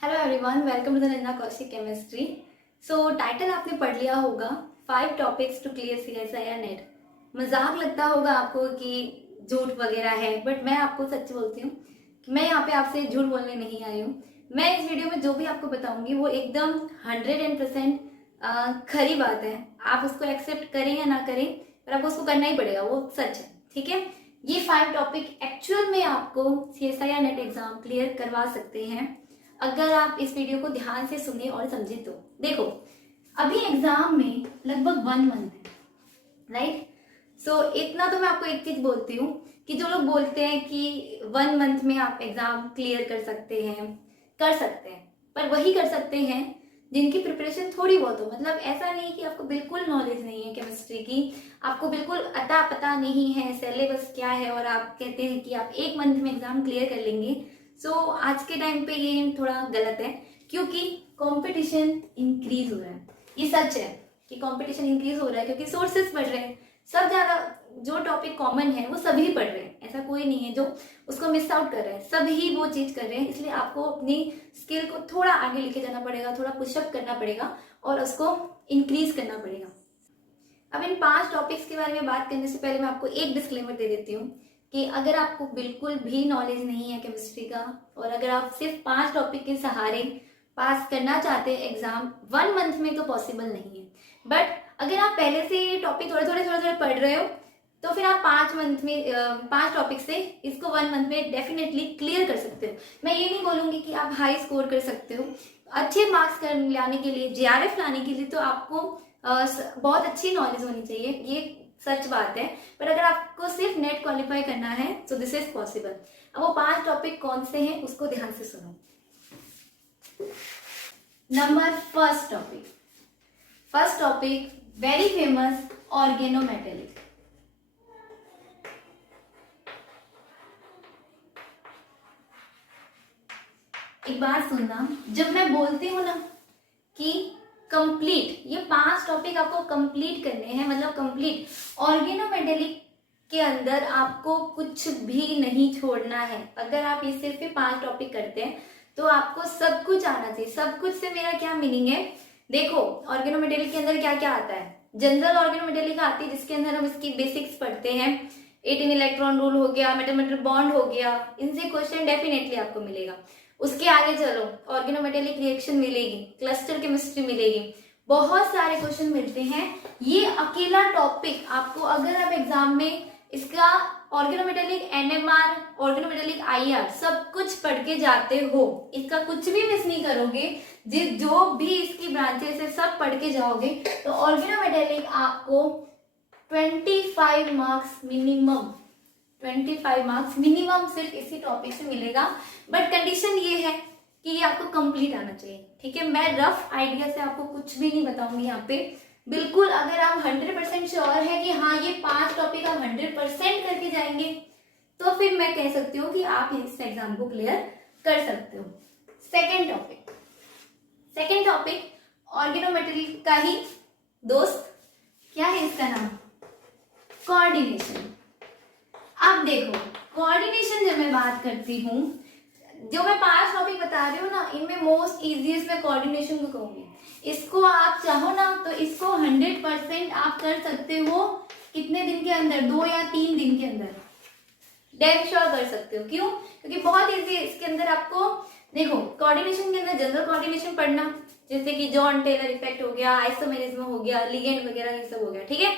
Hello everyone, welcome to the Nanna Kaushik chemistry. So title आपने पढ़ लिया होगा, 5 टॉपिक्स टू क्लियर सीएसआई या नेट। मजाक लगता होगा आपको कि झूठ वगैरह है, बट मैं आपको सच बोलती हूँ कि मैं यहाँ पे आपसे झूठ बोलने नहीं आई हूँ। मैं इस वीडियो में जो भी आपको बताऊंगी वो एकदम 100% खरी बात है। आप उसको एक्सेप्ट करें या ना करें, पर आपको उसको करना ही पड़ेगा, वो सच है। ठीक है, ये 5 टॉपिक एक्चुअल में आपको सीएसआई या नेट एग्जाम क्लियर करवा सकते हैं अगर आप इस वीडियो को ध्यान से सुने और समझे। तो देखो, अभी एग्जाम में लगभग 1 मंथ है, राइट। सो इतना तो मैं आपको एक चीज बोलती हूँ कि जो लोग बोलते हैं कि 1 मंथ में आप एग्जाम क्लियर कर सकते हैं, पर वही कर सकते हैं जिनकी प्रिपरेशन थोड़ी बहुत हो। मतलब ऐसा नहीं कि आपको बिल्कुल नॉलेज नहीं है केमिस्ट्री की, आपको बिल्कुल अता पता नहीं है सिलेबस क्या है, और आप कहते हैं कि आप 1 मंथ में एग्जाम क्लियर कर लेंगे। सो आज के टाइम पे ये थोड़ा गलत है, क्योंकि कंपटीशन इंक्रीज हो रहा है। ये सच है कि कंपटीशन इंक्रीज हो रहा है, क्योंकि सोर्सेस बढ़ रहे हैं। सब ज्यादा जो टॉपिक कॉमन है वो सभी पढ़ रहे हैं, ऐसा कोई नहीं है जो उसको मिस आउट कर रहे हैं, सभी वो चीज कर रहे हैं। इसलिए आपको अपनी स्किल को थोड़ा आगे लेके जाना पड़ेगा, थोड़ा पुशअप करना पड़ेगा और उसको इंक्रीज करना पड़ेगा। अब इन 5 टॉपिक्स के बारे में बात करने से पहले मैं आपको एक डिस्क्लेमर दे देती हूँ कि अगर आपको बिल्कुल भी नॉलेज नहीं है केमिस्ट्री का, और अगर आप सिर्फ 5 टॉपिक के सहारे पास करना चाहते हैं एग्जाम 1 मंथ में, तो पॉसिबल नहीं है। बट अगर आप पहले से ये टॉपिक थोड़े थोड़े पढ़ रहे हो, तो फिर आप 5 मंथ में 5 टॉपिक से इसको 1 मंथ में डेफिनेटली क्लियर कर सकते हो। मैं ये नहीं बोलूंगी कि आप हाई स्कोर कर सकते हो। अच्छे मार्क्स कर लाने के लिए, जेआरएफ लाने के लिए, तो आपको बहुत अच्छी नॉलेज होनी चाहिए, ये सच बात है। पर अगर आपको सिर्फ नेट क्वालिफाई करना है तो दिस इज पॉसिबल। अब वो 5 टॉपिक कौन से हैं उसको ध्यान से सुनो। Number first topic very famous organometallic. एक बात सुनना, जब मैं बोलती हूँ ना कि कंप्लीट, ये 5 टॉपिक आपको कंप्लीट करने हैं, मतलब कंप्लीट ऑर्गेनोमेटेलिक के अंदर आपको कुछ भी नहीं छोड़ना है। अगर आप ये सिर्फ 5 टॉपिक करते हैं तो आपको सब कुछ आना चाहिए। सब कुछ से मेरा क्या मीनिंग है, देखो ऑर्गेनोमेटेलिक के अंदर क्या क्या आता है। जनरल ऑर्गेनोमेटेलिक आती है जिसके अंदर हम इसकी बेसिक्स पढ़ते हैं, 18 इलेक्ट्रॉन रूल हो गया, मेटल मेटल बॉन्ड हो गया, इनसे क्वेश्चन डेफिनेटली आपको मिलेगा। उसके आगे चलो, ऑर्गेनोमेटेलिक रिएक्शन मिलेगी, क्लस्टर केमिस्ट्री मिलेगी, बहुत सारे क्वेश्चन मिलते हैं। ये अकेला टॉपिक आपको, अगर आप एग्जाम में इसका ऑर्गेनोमेटेलिक एनएमआर, ऑर्गेनोमेटेलिक आईआर सब कुछ पढ़ के जाते हो, इसका कुछ भी मिस नहीं करोगे, जो भी इसकी ब्रांचेस है सब पढ़ के जाओगे, तो ऑर्गेनोमेटेलिक आपको 25 मार्क्स मिनिमम, 25 मार्क्स मिनिमम सिर्फ इसी टॉपिक से मिलेगा। बट कंडीशन ये है कि ये आपको कंप्लीट आना चाहिए। ठीक है, मैं रफ आइडिया से आपको कुछ भी नहीं बताऊंगी यहाँ पे। बिल्कुल अगर आप 100% श्योर है कि हाँ ये 5 टॉपिक आप 100% करके जाएंगे, तो फिर मैं कह सकती हूँ कि आप इस एग्जाम को क्लियर कर सकते हो। सेकेंड टॉपिक ऑर्गेनोमेटेरियल का ही दोस्त, क्या है इसका नाम, कोऑर्डिनेशन। अब देखो, कोऑर्डिनेशन जब मैं बात करती हूँ, जो मैं 5 टॉपिक बता रही हूँ ना, इनमें मोस्ट इजीएस्ट मैं कोऑर्डिनेशन को कहूंगी। इसको आप चाहो ना तो इसको 100% आप कर सकते हो कितने दिन के अंदर, 2 या 3 दिन के अंदर, डैम श्योर कर सकते हो। क्यों? क्योंकि बहुत इजी है। इसके अंदर आपको देखो, कोऑर्डिनेशन के अंदर जनरल कोऑर्डिनेशन पढ़ना, जैसे कि जॉन टेलर इफेक्ट हो गया, आइसोमेरिज्म हो गया, लिगेंड वगैरह ये सब हो गया। ठीक है,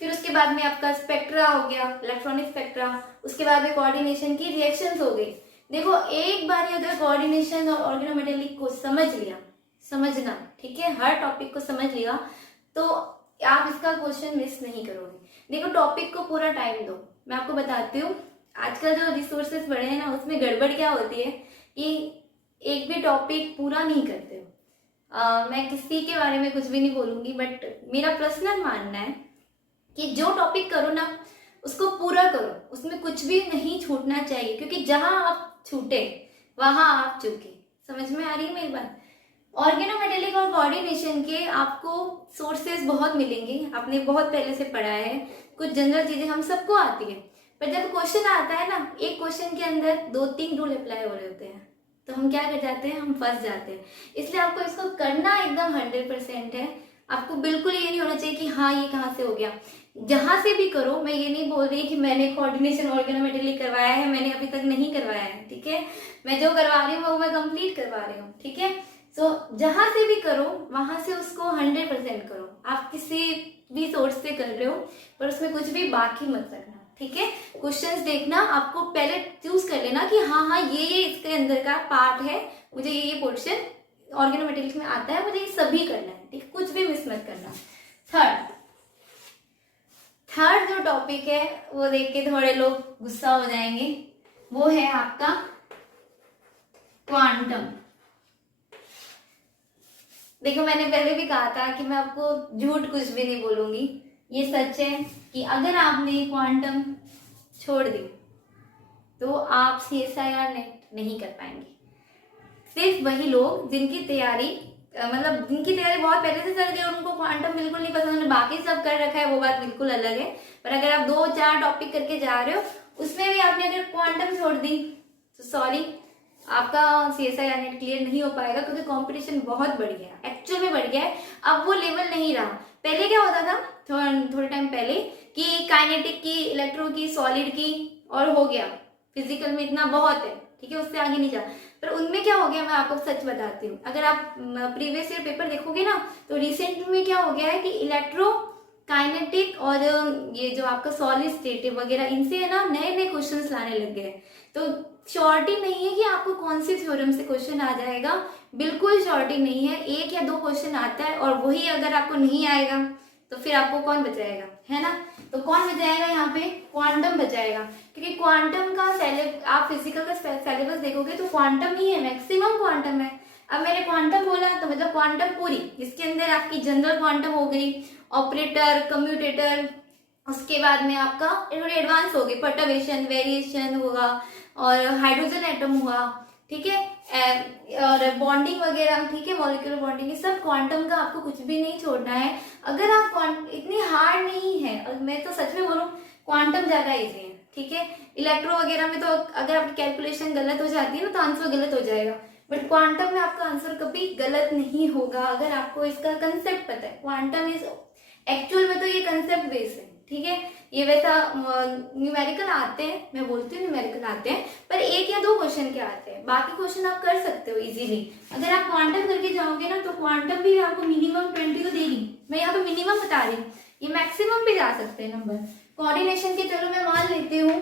फिर उसके बाद में आपका स्पेक्ट्रा हो गया, इलेक्ट्रॉनिक स्पेक्ट्रा, उसके बाद में कोऑर्डिनेशन की रिएक्शंस हो गई। देखो, एक बार अगर कोऑर्डिनेशन और ऑर्गेनोमेटेलिक को समझना, ठीक है, हर टॉपिक को समझ लिया, तो आप इसका क्वेश्चन मिस नहीं करोगे। देखो, टॉपिक को पूरा टाइम दो। मैं आपको बताती हूँ, आजकल जो रिसोर्सेस बढ़े हैं ना, उसमें गड़बड़ क्या होती है कि एक भी टॉपिक पूरा नहीं करते हो। मैं किसी के बारे में कुछ भी नहीं बोलूंगी, बट मेरा पर्सनल मानना है कि जो टॉपिक करो ना उसको पूरा करो, उसमें कुछ भी नहीं छूटना चाहिए, क्योंकि जहां आप छूटे वहां आप चूके। समझ में आ रही है मेरी बात? ऑर्गेनोमेटेलिक और कोऑर्डिनेशन के आपको सोर्सेज बहुत मिलेंगे, आपने बहुत पहले से पढ़ा है, कुछ जनरल चीजें हम सबको आती है, पर जब क्वेश्चन आता है ना, एक क्वेश्चन के अंदर 2-3 रूल अप्लाई हो रहे होते हैं, तो हम क्या कर जाते हैं, हम फंस जाते हैं। इसलिए आपको इसको करना एकदम 100% है। आपको बिल्कुल ये नहीं होना चाहिए कि हाँ ये कहाँ से हो गया। जहां से भी करो, मैं ये नहीं बोल रही कि मैंने कोऑर्डिनेशन ऑर्गेनोमेटली करवाया है, मैंने अभी तक नहीं करवाया है, ठीक है। मैं जो करवा रही हूँ वो मैं कंप्लीट करवा रही हूँ, ठीक है। सो जहां से भी करो वहां से उसको 100% करो। आप किसी भी सोर्स से कर रहे हो पर उसमें कुछ भी बाकी मत रखना, ठीक है। क्वेश्चंस देखना, आपको पहले चूज कर लेना कि हाँ हाँ ये इसके अंदर का पार्ट है, मुझे ये पोर्शन ऑर्गेनोमेटिक्स में आता है, मुझे ये सभी करना है, ठीक, कुछ भी मिस मत करना। थर्ड जो टॉपिक है वो देख के थोड़े लोग गुस्सा हो जाएंगे, वो है आपका क्वांटम। देखो मैंने पहले भी कहा था कि मैं आपको झूठ कुछ भी नहीं बोलूंगी, ये सच है कि अगर आपने क्वांटम छोड़ दी तो आप CSIR नेट नहीं कर पाएंगे। सिर्फ वही लोग जिनकी तैयारी मतलब जिनकी तैयारी बहुत पहले से चल रही है, उनको क्वांटम बिल्कुल नहीं पसंद, उन्होंने बाकी सब कर रखा है, वो बात बिल्कुल अलग है। पर अगर आप 2-4 टॉपिक करके जा रहे हो, उसमें भी आपने अगर क्वांटम छोड़ दी तो सॉरी, आपका CSIR नेट क्लियर नहीं हो पाएगा, क्योंकि कंपटीशन बहुत बढ़ गया, एक्चुअल में बढ़ गया है। अब वो लेवल नहीं रहा। पहले क्या होता था, थोड़े टाइम पहले, कि काइनेटिक की, इलेक्ट्रो की, सॉलिड की, और हो गया, फिजिकल में इतना बहुत है, ठीक है, उससे आगे नहीं जा। पर उनमें क्या हो गया, मैं आपको सच बताती हूँ। अगर आप प्रीवियस ईयर पेपर देखोगे ना, तो रिसेंट में क्या हो गया है कि इलेक्ट्रो, काइनेटिक और ये जो आपका सॉलिड स्टेट वगैरह, इनसे है ना नए नए क्वेश्चंस लाने लग गए। तो श्योरिटी नहीं है कि आपको कौन सी थ्योरम से क्वेश्चन आ जाएगा, बिल्कुल श्योरिटी नहीं है। 1 या 2 क्वेश्चन आता है, और वही अगर आपको नहीं आएगा तो फिर आपको कौन बचाएगा, है ना। तो कौन बचाएगा यहाँ पे, क्वांटम बचाएगा, क्योंकि क्वांटम का आप फिजिकल का सिलेबस देखोगे तो क्वांटम ही है, मैक्सिमम क्वांटम है। अब मैंने क्वांटम बोला तो मतलब क्वांटम पूरी, इसके अंदर आपकी जनरल क्वांटम हो गई, ऑपरेटर, कम्यूटेटर, उसके बाद में आपका थोड़ी एडवांस होगी, पर्टर्बेशन, वेरिएशन होगा, और हाइड्रोजन एटम हुआ, ठीक है, और बॉन्डिंग वगैरह, ठीक है, मॉलिक्यूलर बॉन्डिंग, ये सब क्वांटम का आपको कुछ भी नहीं छोड़ना है। अगर आप इतनी हार्ड नहीं है, और मैं तो सच में बोलूं क्वांटम ज्यादा इजी है, ठीक है। इलेक्ट्रो वगैरह में तो अगर आपकी कैलकुलेशन गलत हो जाती है ना, तो आंसर गलत हो जाएगा, बट क्वांटम में आपका आंसर कभी गलत नहीं होगा, अगर आपको इसका कंसेप्ट पता है। क्वांटम इज एक्चुअल में तो ये कंसेप्ट बेस है, ठीक है। ये वैसा न्यूमेरिकल आते हैं, मैं बोलती हूँ न्यूमेरिकल आते हैं, पर 1 या 2 क्वेश्चन के आते हैं, बाकी क्वेश्चन आप कर सकते हो इजीली। अगर आप क्वांटम करके जाओगे ना, तो क्वांटम भी आपको मिनिमम 20 तो देगी, मैं यहाँ पे मिनिमम बता रही हूँ, ये मैक्सिमम भी जा सकते हैं नंबर। कोऑर्डिनेशन के चलो मैं मान लेती हूँ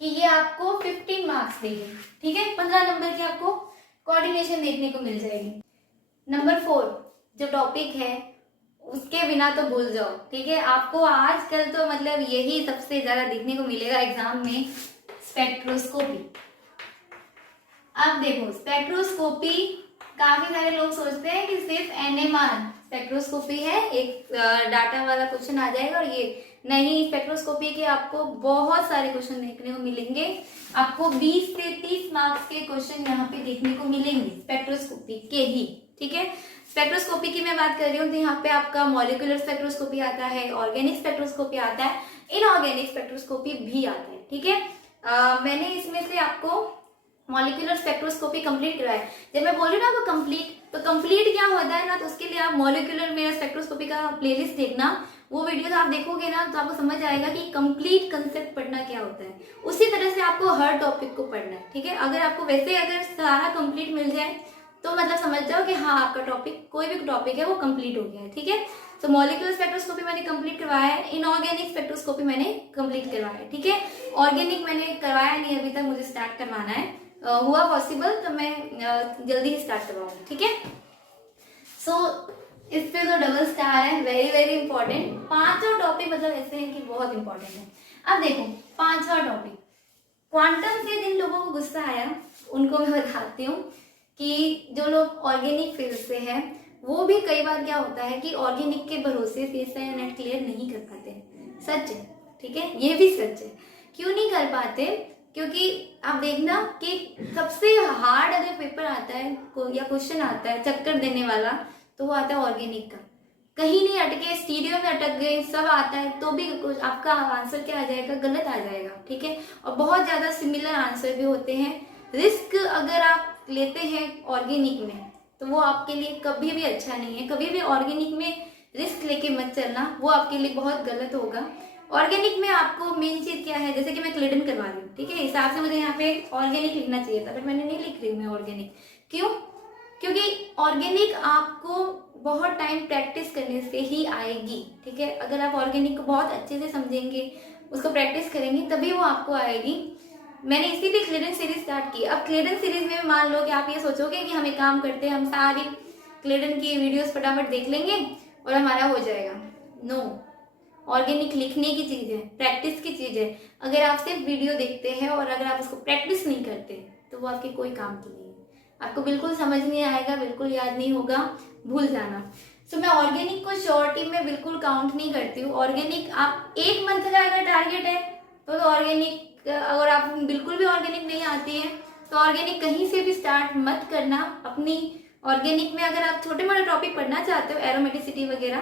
कि ये आपको 15 मार्क्स देगी, ठीक है, 15 नंबर की आपको कोऑर्डिनेशन देखने को मिल जाएगी। नंबर 4 जो टॉपिक है उसके बिना तो भूल जाओ, ठीक है। आपको आजकल तो मतलब यही सबसे ज्यादा देखने को मिलेगा एग्जाम में, स्पेक्ट्रोस्कोपी। अब देखो स्पेक्ट्रोस्कोपी, काफी सारे लोग सोचते हैं कि सिर्फ NMR स्पेक्ट्रोस्कोपी है, एक डाटा वाला क्वेश्चन आ जाएगा, और ये नहीं, स्पेक्ट्रोस्कोपी के आपको बहुत सारे क्वेश्चन देखने को मिलेंगे। आपको 20 से 30 मार्क्स के क्वेश्चन यहाँ पे देखने को मिलेंगे स्पेक्ट्रोस्कोपी के ही, ठीक है। स्पेक्ट्रोस्कोपी की मैं बात कर रही हूँ तो यहाँ पे आपका मॉलिक्यूलर स्पेक्ट्रोस्कोपी आता है, ऑर्गेनिक स्पेक्ट्रोस्कोपी आता है, इनऑर्गेनिक स्पेक्ट्रोस्कोपी भी आता है, ठीक है। मैंने इसमें से आपको मॉलिक्यूलर स्पेक्ट्रोस्कोपी कंप्लीट कराया है। जब मैं बोल रही हूँ ना आपको कंप्लीट, तो कंप्लीट क्या होता है ना, तो उसके लिए आप मॉलिक्यूलर मेरा स्पेक्ट्रोस्कोपी का प्लेलिस्ट देखना, वो वीडियोस आप देखोगे ना तो आपको समझ आएगा कि कंप्लीट कंसेप्ट पढ़ना क्या होता है। उसी तरह से आपको हर टॉपिक को पढ़ना है, ठीक है। अगर आपको वैसे अगर सारा कंप्लीट मिल जाए तो मतलब समझ जाओ कि हाँ आपका टॉपिक, कोई भी टॉपिक है वो कंप्लीट हो गया है, ठीक है। तो मॉलिक्यूलर स्पेक्ट्रोस्कोपी मैंने कंप्लीट करवाया है, इनऑर्गेनिक स्पेक्ट्रोस्कोपी मैंने कंप्लीट करवाया है, ठीक है। ऑर्गेनिक मैंने करवाया नहीं अभी तक, मुझे स्टार्ट करवाना है, हुआ पॉसिबल तो मैं जल्दी ही स्टार्ट करवाऊंगी, ठीक है। सो इस पे तो डबल स्टार है, वेरी वेरी इंपॉर्टेंट। 5वां टॉपिक मतलब ऐसे है कि बहुत इंपॉर्टेंट है। अब देखो 5वां टॉपिक, क्वांटम से जिन लोगों को गुस्सा आया उनको मैं बताती हूँ कि जो लोग ऑर्गेनिक फील्ड से हैं वो भी कई बार क्या होता है कि ऑर्गेनिक के भरोसे CSIR नेट क्लियर नहीं कर पाते। सच है, ठीक है, ये भी सच है। क्यों नहीं कर पाते? क्योंकि आप देखना कि सबसे हार्ड अगर पेपर आता है या क्वेश्चन आता है चक्कर देने वाला, तो वो आता है ऑर्गेनिक का। कहीं नहीं अटके, स्टीरियो में अटक गए, सब आता है तो भी आपका आंसर क्या आ जाएगा, गलत आ जाएगा, ठीक है। और बहुत ज्यादा सिमिलर आंसर भी होते हैं, रिस्क अगर आप लेते हैं ऑर्गेनिक में तो वो आपके लिए कभी भी अच्छा नहीं है। कभी भी ऑर्गेनिक में रिस्क लेके मत चलना, वो आपके लिए बहुत गलत होगा। ऑर्गेनिक में आपको मेन चीज क्या है, जैसे कि मैं क्लिडन करवा रही हूँ, ठीक है, हिसाब से मुझे यहाँ पे ऑर्गेनिक लिखना चाहिए था, बट मैंने नहीं लिख रही हूँ मैं ऑर्गेनिक। क्यों? क्योंकि ऑर्गेनिक आपको बहुत टाइम प्रैक्टिस करने से ही आएगी, ठीक है। अगर आप ऑर्गेनिक को बहुत अच्छे से समझेंगे, उसको प्रैक्टिस करेंगे, तभी वो आपको आएगी। मैंने इसीलिए क्लिडन सीरीज स्टार्ट की। अब क्लिडन सीरीज में मान लो कि आप ये सोचोगे कि हम एक काम करते हैं, हम सारी क्लिडन की वीडियोस फटाफट देख लेंगे और हमारा हो जाएगा। नो, ऑर्गेनिक लिखने की चीज है, प्रैक्टिस की चीज है। अगर आप सिर्फ वीडियो देखते हैं और अगर आप उसको प्रैक्टिस नहीं करते तो वो आपके कोई काम की नहीं है, आपको बिल्कुल समझ नहीं आएगा, बिल्कुल याद नहीं होगा, भूल जाना। सो मैं ऑर्गेनिक को शॉर्ट में बिल्कुल काउंट नहीं करती हूँ। ऑर्गेनिक आप एक मंथ का अगर टारगेट है तो ऑर्गेनिक, अगर आप बिल्कुल भी ऑर्गेनिक नहीं आती है तो ऑर्गेनिक कहीं से भी स्टार्ट मत करना। अपनी ऑर्गेनिक में अगर आप छोटे मोटे टॉपिक पढ़ना चाहते हो, एरोमेटिसिटी वगैरह,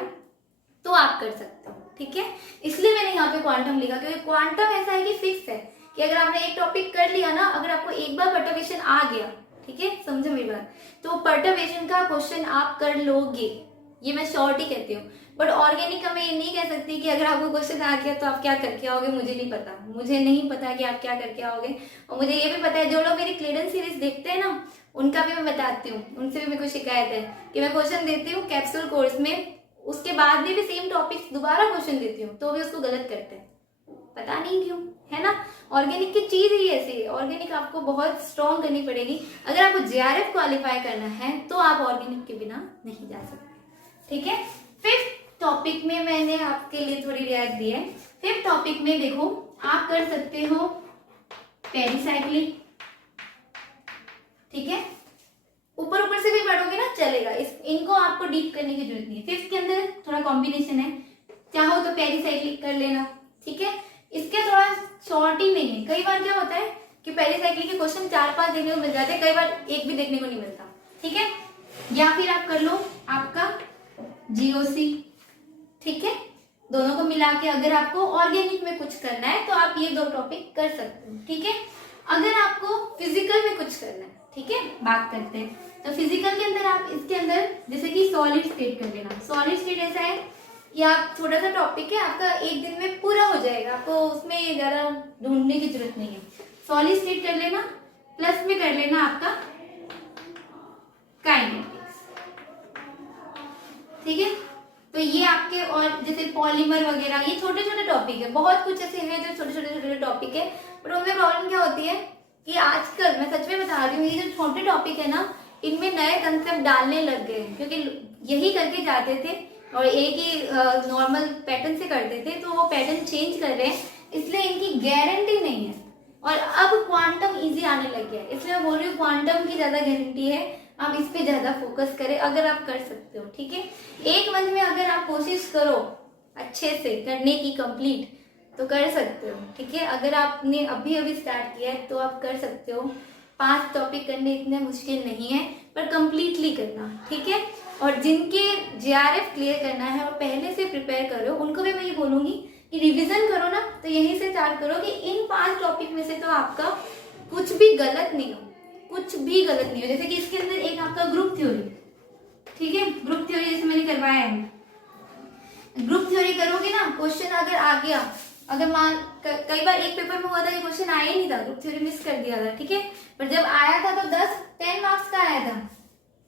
तो आप कर सकते हो, ठीक है। इसलिए मैंने यहाँ पे क्वांटम लिखा, क्योंकि क्वांटम ऐसा है कि फिक्स है कि अगर आपने एक टॉपिक कर लिया ना, अगर आपको एक बार पर्टर्वेशन आ गया, ठीक है, समझो मेरी बात, तो पर्टर्वेशन का क्वेश्चन आप कर लोगे, ये मैं शॉर्ट ही कहती हूँ। बट ऑर्गेनिक का मैं ये नहीं कह सकती कि अगर आपको क्वेश्चन आ गया तो आप क्या करके आओगे, मुझे नहीं पता, मुझे नहीं पता कि आप क्या करके आओगे। और मुझे ये भी पता है, जो लोग मेरी क्लिडन सीरीज देखते हैं ना, उनका भी मैं बताती हूँ, उनसे भी मेरे को शिकायत है कि मैं क्वेश्चन देती हूँ कैप्सूल कोर्स में, उसके बाद भी सेम टॉपिक्स दोबारा क्वेश्चन देती हूँ तो भी उसको गलत करते हैं, पता नहीं क्यों, है ना। ऑर्गेनिक की चीज ही ऐसी है, ऑर्गेनिक आपको बहुत स्ट्रॉन्ग करनी पड़ेगी। अगर आपको जेआरएफ क्वालिफाई करना है तो आप ऑर्गेनिक के बिना नहीं जा सकते, ठीक है। फिफ्थ टॉपिक में मैंने आपके लिए थोड़ी रियायत दी है। फिफ्थ टॉपिक में देखो, आप कर सकते हो पेरिसाइक्लिक, ठीक है, ऊपर ऊपर से भी पढ़ोगे ना चलेगा, इनको आपको डीप करने की जरूरत नहीं है। फिफ्थ के अंदर थोड़ा कॉम्बिनेशन है, चाहो तो पेरिसाइक्लिक कर लेना, ठीक है। इसके थोड़ा शॉर्ट ही नहीं है। कई बार क्या होता है कि पेरिसाइक्लिक के क्वेश्चन 4-5 देखने को मिल जाते हैं, कई बार एक भी देखने को नहीं मिलता, ठीक है। या फिर आप कर लो आपका जीओसी, ठीक है। दोनों को मिला के अगर आपको ऑर्गेनिक में कुछ करना है तो आप ये दो टॉपिक कर सकते हो, ठीक है। अगर आपको फिजिकल में कुछ करना है, ठीक है, बात करते हैं, तो फिजिकल के अंदर आप इसके अंदर जैसे कि सॉलिड स्टेट कर लेना। सॉलिड स्टेट ऐसा है कि आप छोटा सा टॉपिक है, आपका एक दिन में पूरा हो जाएगा, आपको उसमें ज्यादा ढूंढने की जरूरत नहीं है। सॉलिड स्टेट कर लेना, प्लस में कर लेना आपका काइनेटिक्स, ठीक है। तो ये आपके, और जैसे पॉलीमर वगैरह, ये छोटे छोटे टॉपिक है, बहुत कुछ ऐसे हैं जो छोटे छोटे टॉपिक है। बट उनमें प्रॉब्लम क्या होती है कि आजकल मैं सच में बता रही हूँ, ये जो छोटे टॉपिक है ना, इनमें नए कंसेप्ट डालने लग गए हैं, क्योंकि यही करके जाते थे और एक ही नॉर्मल पैटर्न से करते थे, तो वो पैटर्न चेंज कर रहे हैं, इसलिए इनकी गारंटी नहीं है। और अब क्वांटम इजी आने लग गया है, इसलिए मैं बोल रही हूँ क्वांटम की ज्यादा गारंटी है, आप इस पे ज्यादा फोकस करें अगर आप कर सकते हो, ठीक है। एक मंथ में अगर आप कोशिश करो अच्छे से करने की कंप्लीट, तो कर सकते हो, ठीक है। अगर आपने अभी अभी स्टार्ट किया है तो आप कर सकते हो। 5 टॉपिक करने इतने मुश्किल नहीं है, पर कंप्लीटली करना, ठीक है। और जिनके जेआरएफ क्लियर करना है और पहले से प्रिपेयर करो, उनको भी मैं ये बोलूंगी कि रिवीजन करो ना, तो यहीं से स्टार्ट करो कि इन 5 टॉपिक में से तो आपका कुछ भी गलत नहीं हो, कुछ भी गलत नहीं हो। जैसे कि इसके अंदर एक आपका ग्रुप थ्योरी, ठीक है, ग्रुप थ्योरी जैसे मैंने करवाया है, ग्रुप थ्योरी करोगे ना, क्वेश्चन अगर आ गया, अगर मान कई बार एक पेपर में हुआ था, ये क्वेश्चन आया ही नहीं था, ग्रुप थ्योरी मिस कर दिया था, ठीक है। पर जब आया था तो 10-10 मार्क्स का आया था,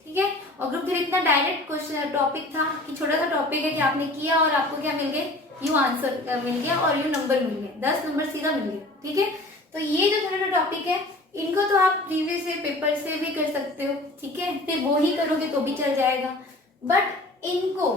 ठीक है। और ग्रुप थ्योरी इतना डायरेक्ट क्वेश्चन टॉपिक था कि छोटा सा टॉपिक है कि आपने किया और आपको क्या मिल गए, यू आंसर मिल गया और यू नंबर मिल गए, 10 नंबर सीधा मिल गए, ठीक है। तो ये जो छोटा टॉपिक है, इनको तो आप प्रीवियस से पेपर से भी कर सकते हो, ठीक है, फिर वो ही करोगे तो भी चल जाएगा। बट इनको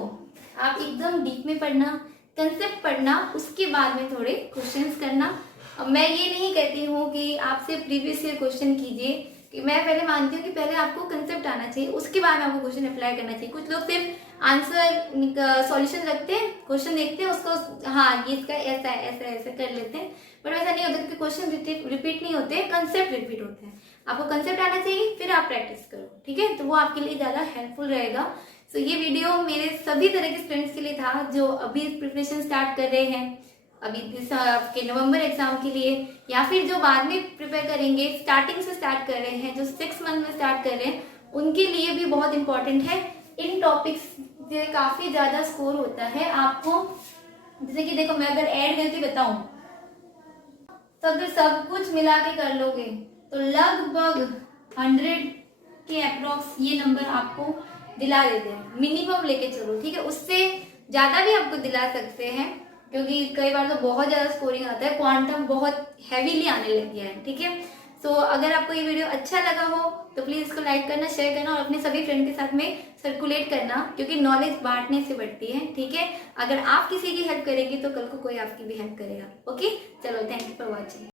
आप एकदम डीप में पढ़ना, कंसेप्ट पढ़ना, उसके बाद में थोड़े क्वेश्चंस करना। अब मैं ये नहीं कहती हूँ कि आपसे प्रीवियस ईयर क्वेश्चन कीजिए, कि मैं पहले मानती हूँ कि पहले आपको कंसेप्ट आना चाहिए, उसके बाद में आपको क्वेश्चन अप्लाई करना चाहिए। कुछ लोग सिर्फ आंसर सॉल्यूशन रखते हैं, क्वेश्चन देखते हैं उसको, हाँ ये इसका ऐसा है, ऐसा ऐसा कर लेते हैं, बट वैसा नहीं होता, क्योंकि क्वेश्चन रिपीट नहीं होते, कंसेप्ट रिपीट होते हैं। आपको कंसेप्ट आना चाहिए, फिर आप प्रैक्टिस करो, ठीक है, तो वो आपके लिए ज्यादा हेल्पफुल रहेगा। सो ये वीडियो मेरे सभी तरह के स्टूडेंट्स के लिए था जो अभी प्रिपरेशन स्टार्ट कर रहे हैं, अभी इस आपके नवंबर एग्जाम के लिए, या फिर जो बाद में प्रिपेयर करेंगे, स्टार्टिंग से स्टार्ट कर रहे हैं, जो 6 मंथ में स्टार्ट कर रहे हैं, उनके लिए भी बहुत इंपॉर्टेंट है। इन टॉपिक्स से काफी ज्यादा स्कोर होता है आपको। जैसे कि देखो, मैं अगर ऐड करके बताऊं, तो अगर सब कुछ मिला के कर लोगे तो लगभग 100 के अप्रोक्स ये नंबर आपको दिला देते हैं, मिनिमम लेके चलो, ठीक है। उससे ज्यादा भी आपको दिला सकते हैं, क्योंकि कई बार तो बहुत ज्यादा स्कोरिंग आता है, क्वांटम बहुत हैवीली आने लग गया है, ठीक है। सो अगर आपको ये वीडियो अच्छा लगा हो तो प्लीज इसको लाइक करना, शेयर करना और अपने सभी फ्रेंड के साथ में सर्कुलेट करना, क्योंकि नॉलेज बांटने से बढ़ती है, ठीक है। अगर आप किसी की हेल्प करेंगे तो कल को कोई आपकी भी हेल्प करेगा। ओके, चलो, थैंक यू फॉर वॉचिंग।